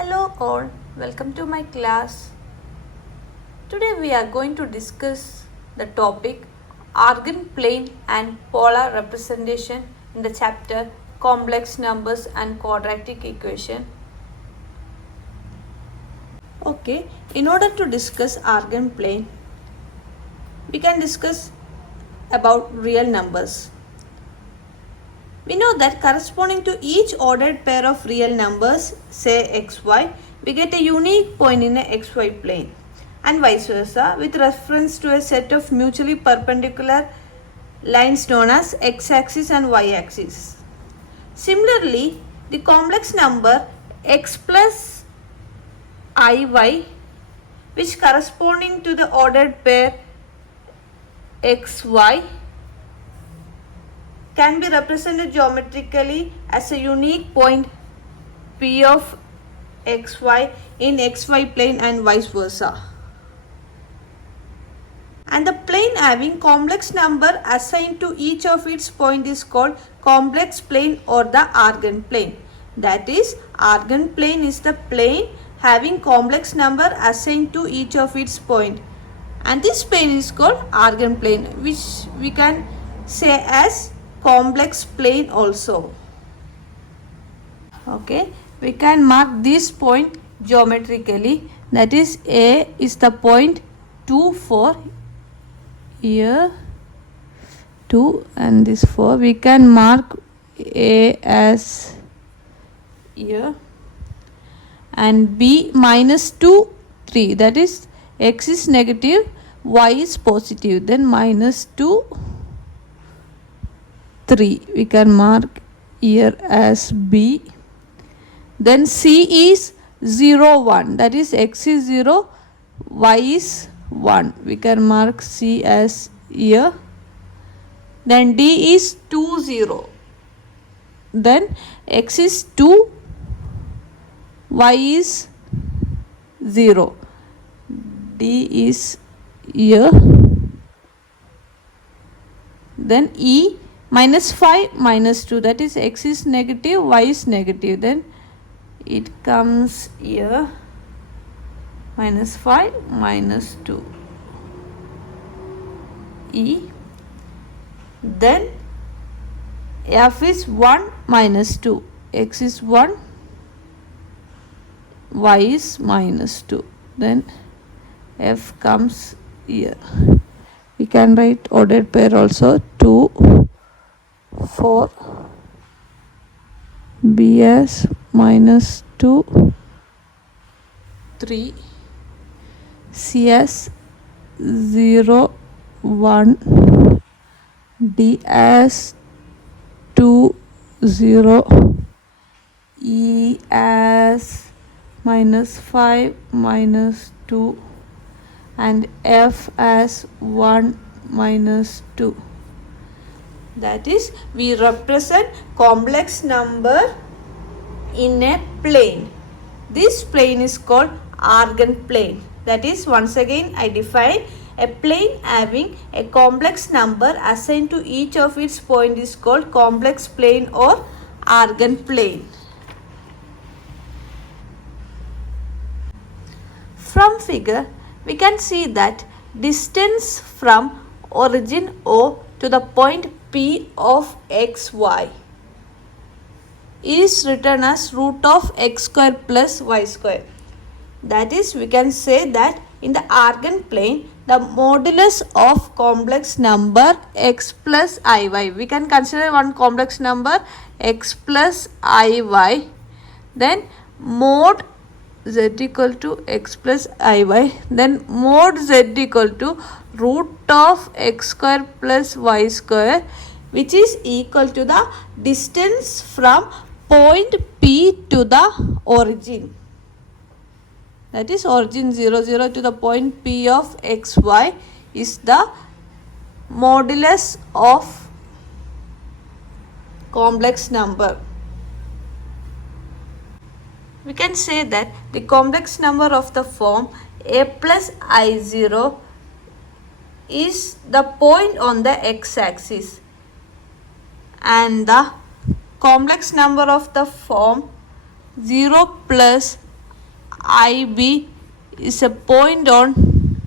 Hello all, welcome to my class. Today we are going to discuss the topic Argand plane and polar representation in the chapter Complex Numbers and Quadratic Equation. Okay, in order to discuss Argand plane, we can discuss about real numbers. We know that corresponding to each ordered pair of real numbers, say xy, we get a unique point in a xy plane, and vice versa with reference to a set of mutually perpendicular lines known as x-axis and y-axis. Similarly, the complex number x plus iy, which corresponding to the ordered pair xy, can be represented geometrically as a unique point P of xy in xy plane and vice versa. And the plane having complex number assigned to each of its point is called complex plane or the Argand plane. That is, Argand plane is the plane having complex number assigned to each of its point. And this plane is called Argand plane, which we can say as complex plane also. Okay, we can mark this point geometrically. That is, A is the point 2, 4 here, 2 and this 4. We can mark A as here and B minus 2, 3. That is, x is negative, y is positive. Then minus 2, 3 we can mark here as B. Then C is 0, 1. That is, x is 0, y is 1. We can mark C as here. Then D is 2, 0. Then x is 2, y is 0. D is here. Then E minus 5 minus 2, that is, x is negative, y is negative. Then it comes here, minus 5 minus 2 E. Then F is 1 minus 2, x is 1, y is minus 2. Then F comes here. We can write ordered pair also, 2, 4, B as minus 2, 3, C as 0, 1, D as 2, 0, E as minus 5 minus 2 and F as 1 minus 2. That is, we represent complex number in a plane. This plane is called Argand plane. That is, once again I define a plane having a complex number assigned to each of its point is called complex plane or Argand plane. From figure, we can see that distance from origin O to the point P of xy is written as root of x square plus y square. That is, we can say that in the Argand plane, the modulus of complex number x plus iy, we can consider one complex number x plus iy, then mod z equal to x plus iy, then mod z equal to root of x square plus y square, which is equal to the distance from point P to the origin. That is, origin 0, 0 to the point P of xy is the modulus of complex number. We can say that the complex number of the form a plus I0 is the point on the x-axis, and the complex number of the form 0 plus IB is a point on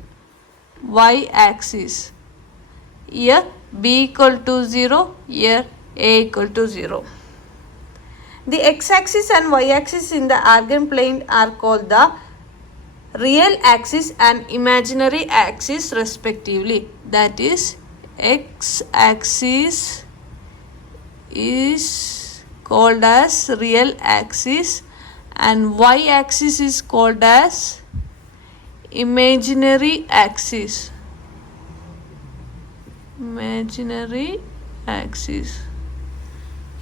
y-axis. Here B equal to 0, here A equal to 0. The x-axis and y-axis in the Argand plane are called the real axis and imaginary axis respectively. That is, x-axis is called as real axis and y-axis is called as imaginary axis. Imaginary axis.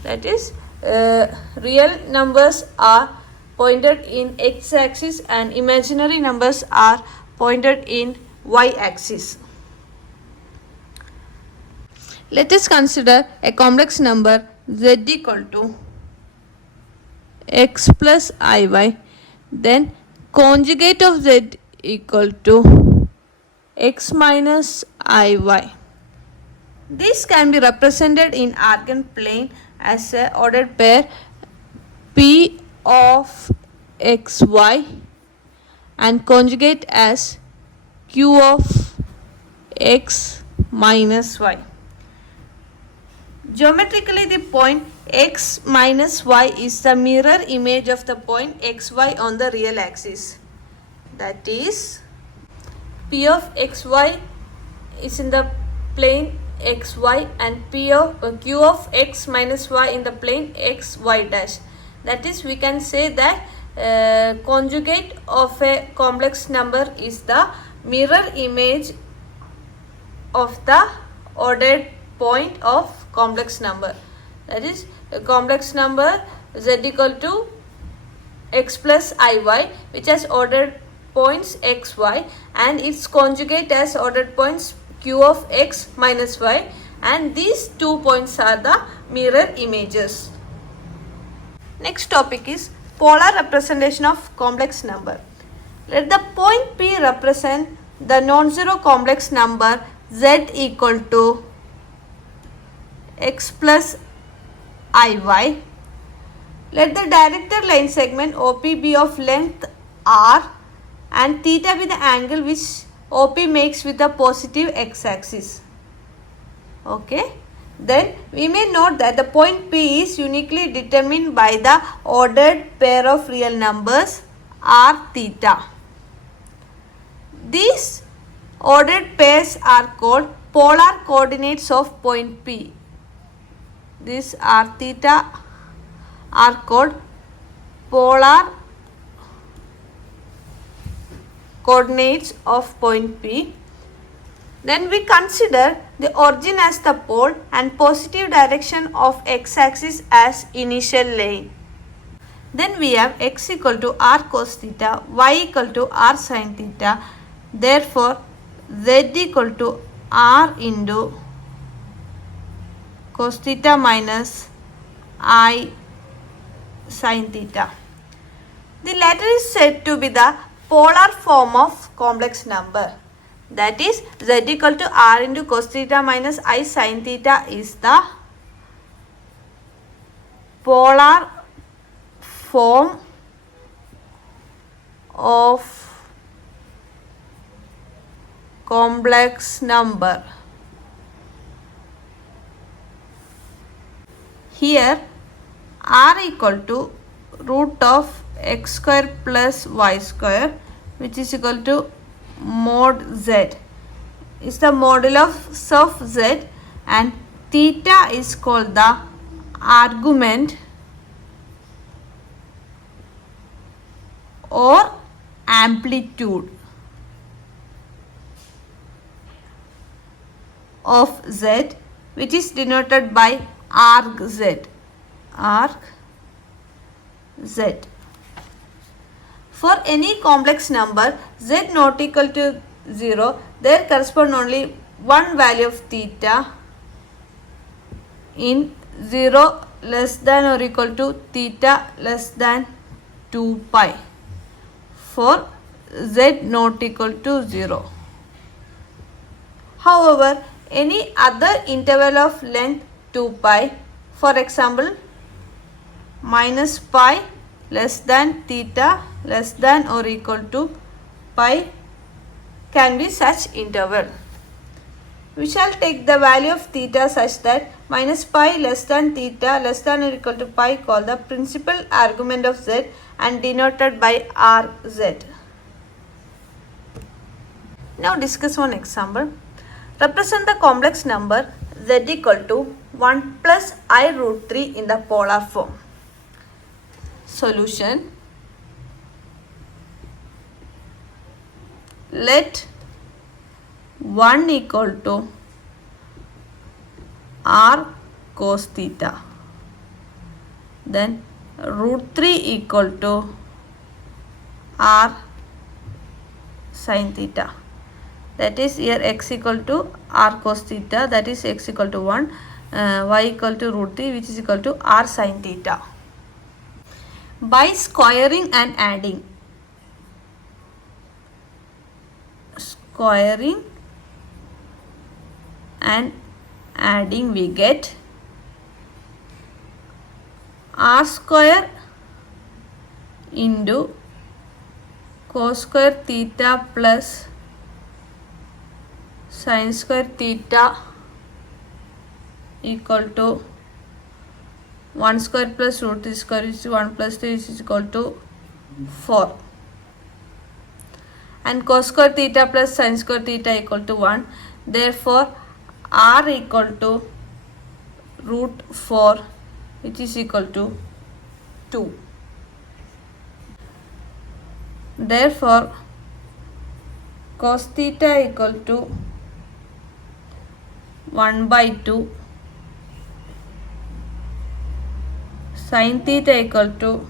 That is, real numbers are pointed in x-axis and imaginary numbers are pointed in y-axis. Let us consider a complex number z equal to x plus iy. Then conjugate of z equal to x minus iy. This can be represented in Argand plane as a ordered pair p of xy and conjugate as q of x minus y. Geometrically, the point x minus y is the mirror image of the point xy on the real axis. That is, p of xy is in the plane xy and q of x minus y in the plane xy dash. That is, we can say that conjugate of a complex number is the mirror image of the ordered point of complex number. That is, a complex number z equal to x plus iy, which has ordered points xy, and its conjugate as ordered points q of x minus y, and these 2 points are the mirror images. Next topic is polar representation of complex number. Let the point P represent the non-zero complex number z equal to x plus iy. Let the directed line segment OP be of length r and theta be the angle which OP makes with the positive x-axis. Okay. Then we may note that the point P is uniquely determined by the ordered pair of real numbers r theta. These ordered pairs are called polar coordinates of point P. These r theta are called polar coordinates of point P. Then we consider the origin as the pole and positive direction of x-axis as initial line. Then we have x equal to r cos theta, y equal to r sin theta. Therefore, z equal to r into cos theta minus I sin theta. The latter is said to be the polar form of complex number. That is, z equal to r into cos theta minus I sin theta is the polar form of complex number. Here r equal to root of x square plus y square, which is equal to mod z, is the modulus of z, and theta is called the argument or amplitude of z, which is denoted by arg z. Arg z. For any complex number z not equal to 0, there correspond only one value of theta in 0 less than or equal to theta less than 2 pi for z not equal to 0. However, any other interval of length 2 pi, for example minus pi less than theta less than or equal to pi can be such interval. We shall take the value of theta such that minus pi less than theta less than or equal to pi called the principal argument of z and denoted by rz. Now discuss one example. Represent the complex number z equal to 1 plus I root 3 in the polar form. Solution. Let 1 equal to r cos theta, then root 3 equal to r sin theta. That is here x equal to r cos theta, that is x equal to 1, y equal to root 3 which is equal to r sin theta. By squaring and adding, we get r square into cos square theta plus sin square theta equal to 1 square plus root 3 square is 1 plus 3 is equal to 4, and cos square theta plus sin square theta equal to 1. Therefore r equal to root 4 which is equal to 2. Therefore cos theta equal to 1 by 2, sin theta equal to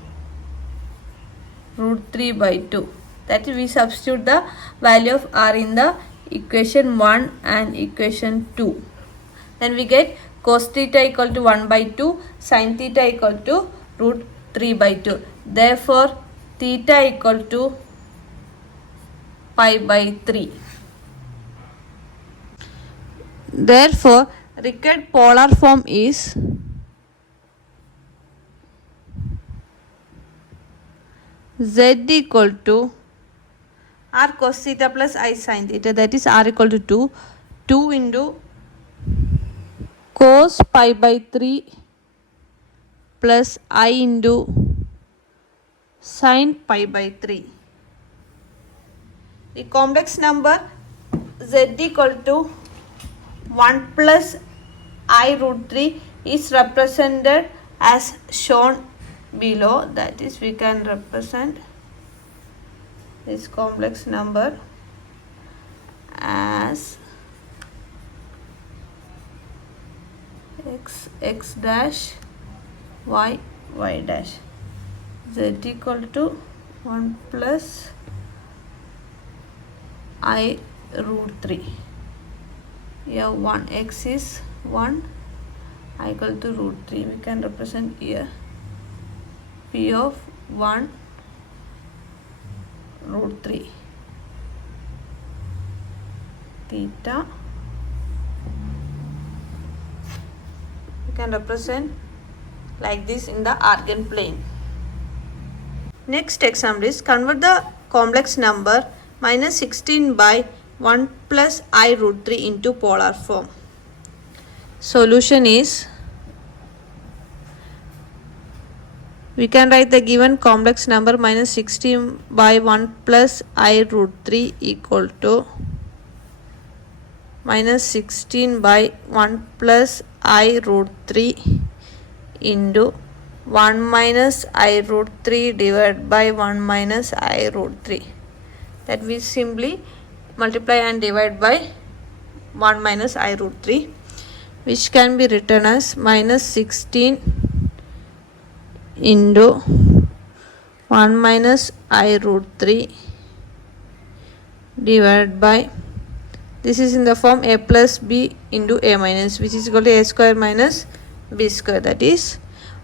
root 3 by 2. That is, we substitute the value of r in the equation 1 and equation 2. Then we get cos theta equal to 1 by 2, sin theta equal to root 3 by 2. Therefore theta equal to pi by 3. Therefore required polar form is z equal to r cos theta plus I sin theta, that is r equal to 2 into cos pi by 3 plus I into sin pi by 3. The complex number z equal to 1 plus I root 3 is represented as shown below. That is, we can represent this complex number as x dash y dash, z equal to 1 plus I root 3. Here 1 x is 1, I equal to root 3. We can represent here p of 1 root 3 theta. We can represent like this in the Argand plane. Next example is convert the complex number minus 16 by 1 plus I root 3 into polar form. Solution is, we can write the given complex number minus 16 by 1 plus I root 3 equal to minus 16 by 1 plus I root 3 into 1 minus I root 3 divided by 1 minus I root 3. That we simply multiply and divide by 1 minus I root 3, which can be written as minus 16 into 1 minus I root 3 divided by, this is in the form a plus b into a minus, which is equal to a square minus b square, that is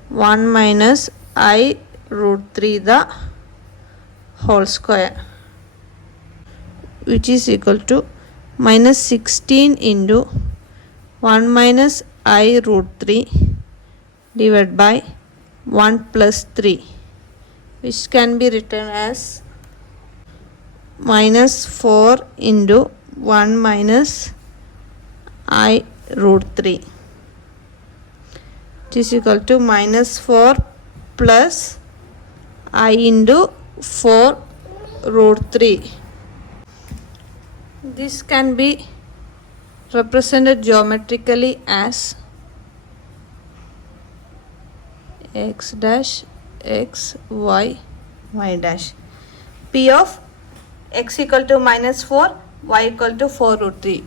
1 minus I root 3 the whole square, which is equal to minus 16 into 1 minus I root 3 divided by 1 plus 3, which can be written as minus 4 into 1 minus I root 3, which is equal to minus 4 plus I into 4 root 3. This can be represented geometrically as x dash x y y dash. P of x equal to minus 4, y equal to 4 root 3.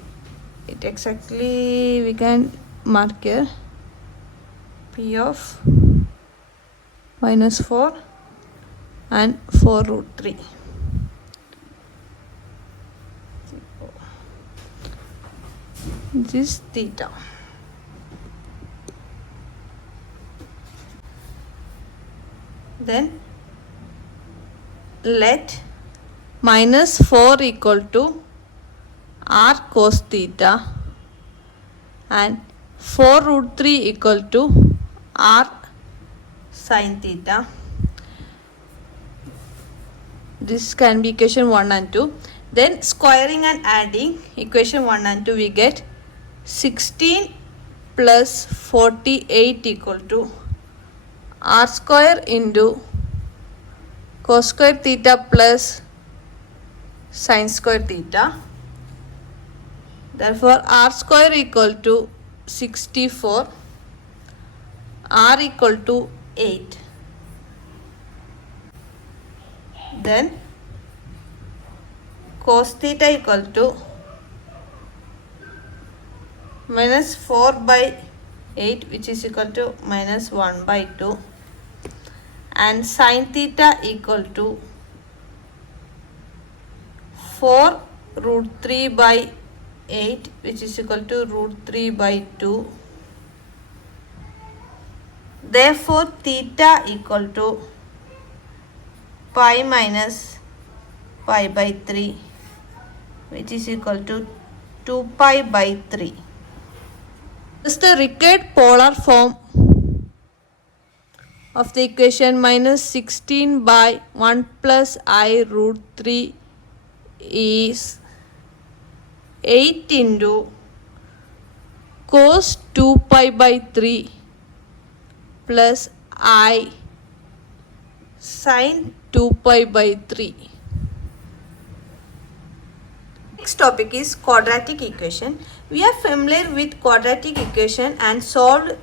It exactly we can mark here. P of minus 4 and 4 root 3. This is theta. Then let minus 4 equal to r cos theta and 4 root 3 equal to r sin theta. This can be equation 1 and 2. Then squaring and adding equation 1 and 2, we get 16 plus 48 equal to r square into cos square theta plus sin square theta. Therefore r square equal to 64, r equal to 8. Then cos theta equal to minus 4 by 8, which is equal to minus 1 by 2, and sin theta equal to 4 root 3 by 8, which is equal to root 3 by 2. Therefore theta equal to pi minus pi by 3, which is equal to 2 pi by 3. This is the required polar form of the equation minus 16 by 1 plus I root 3 is 8 into cos 2 pi by 3 plus I sin 2 pi by 3. Next topic is quadratic equation. We are familiar with quadratic equation and solved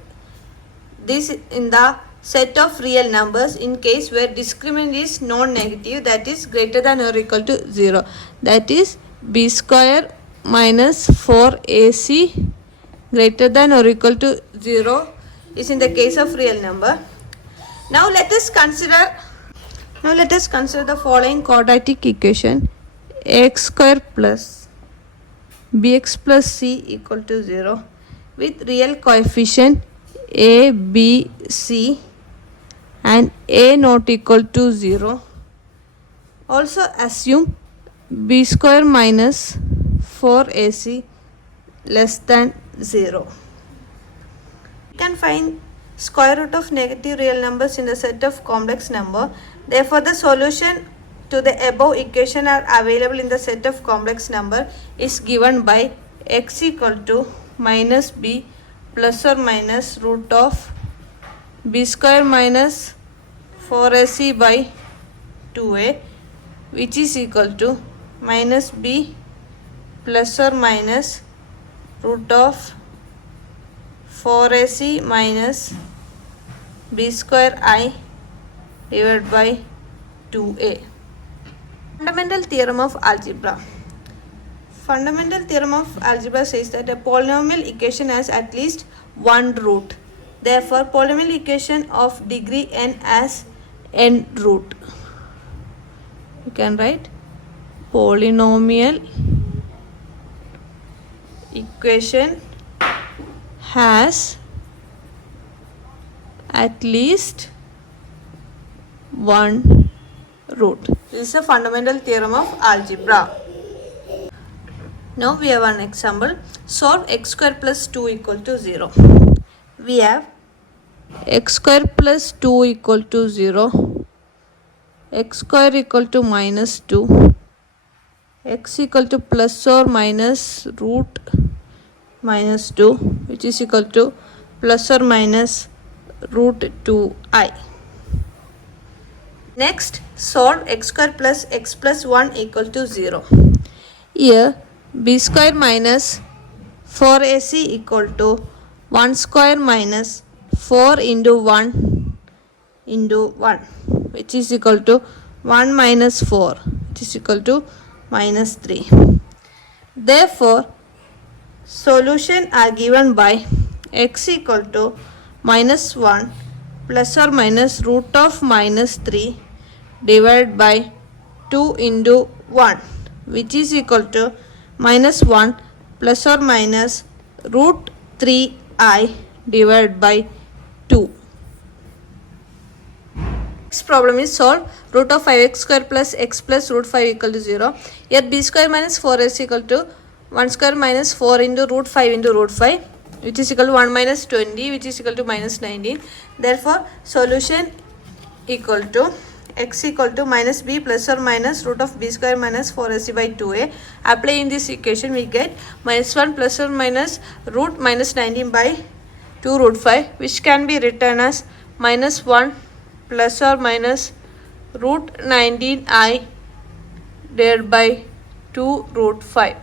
this in the set of real numbers in case where discriminant is non-negative, that is greater than or equal to 0. That is b square minus 4ac greater than or equal to 0 is in the case of real number. Now let us consider the following quadratic equation: x square plus bx plus c equal to 0 with real coefficient a, b, c and a not equal to 0. Also assume b square minus 4ac less than 0. We can find square root of negative real numbers in the set of complex number. Therefore the solution to the above equation are available in the set of complex number is given by x equal to minus b plus or minus root of b square minus 4ac by 2a, which is equal to minus b plus or minus root of 4ac minus b square I divided by 2a. Fundamental theorem of algebra. Fundamental theorem of algebra says that a polynomial equation has at least one root. Therefore, polynomial equation of degree n has n root. You can write polynomial equation has at least one root. This is a fundamental theorem of algebra. Now we have an example. Solve x square plus 2 equal to 0. We have x square plus 2 equal to 0. x square equal to minus 2, x equal to plus or minus root minus 2, which is equal to plus or minus root 2i. Next, solve x square plus x plus 1 equal to 0. Here, b square minus 4ac equal to 1 square minus 4 into 1 into 1, which is equal to 1 minus 4, which is equal to minus 3. Therefore, solution are given by x equal to minus 1 plus or minus root of minus 3 divided by 2 into 1, which is equal to minus 1 plus or minus root 3i divided by 2. Next problem is solve root of 5x square plus x plus root 5 equal to 0. Here b square minus 4s equal to 1 square minus 4 into root 5 into root 5, which is equal to 1 minus 20, which is equal to minus 19. Therefore, solution equal to x equal to minus b plus or minus root of b square minus 4ac by 2a. Applying this equation, we get minus 1 plus or minus root minus 19 by 2 root 5, which can be written as minus 1 plus or minus root 19i divided by 2 root 5.